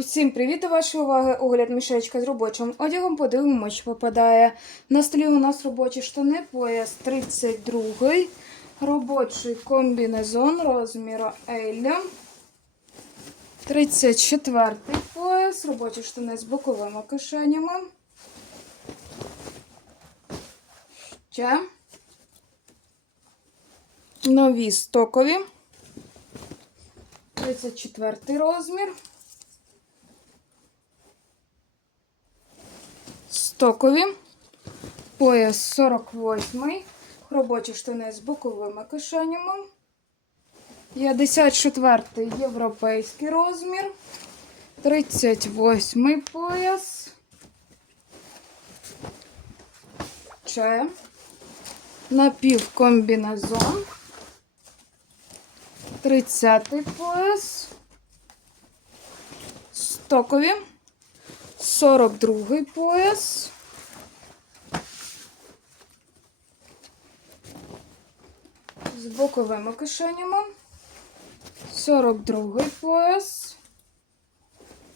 Усім привіт до вашої уваги. Огляд мішечка з робочим одягом. Подивимось, що попадає. На столі у нас робочі штани, пояс 32 робочий комбінезон розміру L. 34 пояс, робочі штани з боковими кишенями. Ще. Нові стокові. 34 розмір. Стокові. Пояс 48. Робочі штани з боковими кишенями. 54 європейський розмір. 38 пояс. Ще. Напівкомбінезон. 30 пояс. Стокові. 42 пояс. З боковими кишенями. 42 пояс.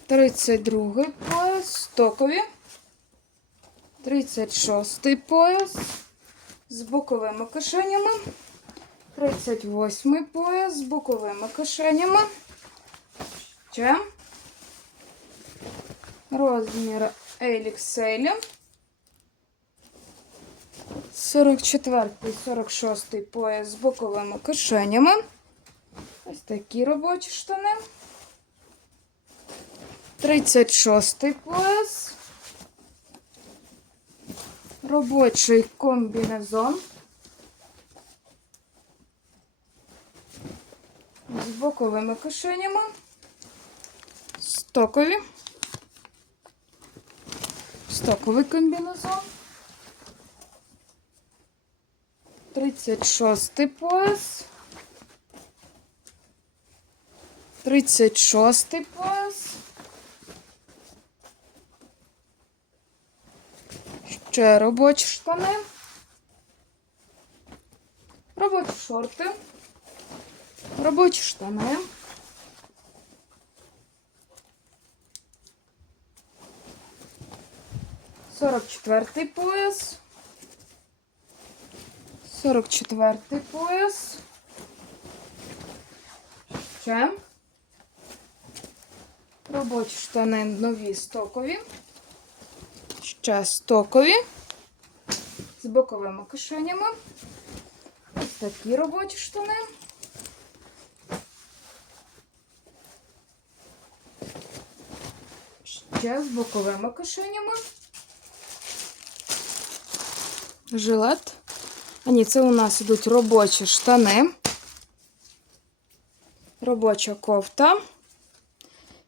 32 пояс. Стокові. 36 пояс. З боковими кишенями. 38 пояс з боковими кишенями. Ще. Розмір XL. 44 46 пояс з боковими кишенями. Ось такі робочі штани. 36 пояс. Робочий комбінезон. з боковими кишенями, стокові, стоковий комбінезон, 36 пояс, 36 пояс, ще робочі штани, робочі шорти. Робочі штани. Сорок четвертий пояс. Сорок четвертий пояс. Ще. Робочі штани нові стокові. Ще стокові. З боковими кишенями. Ось такі робочі штани. ще з боковими кишенями. Жилет. А ні, це у нас йдуть робочі штани, робоча кофта.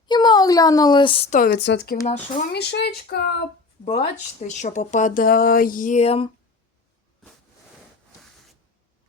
І ми оглянули 100% нашого мішечка. Бачите, що попадає.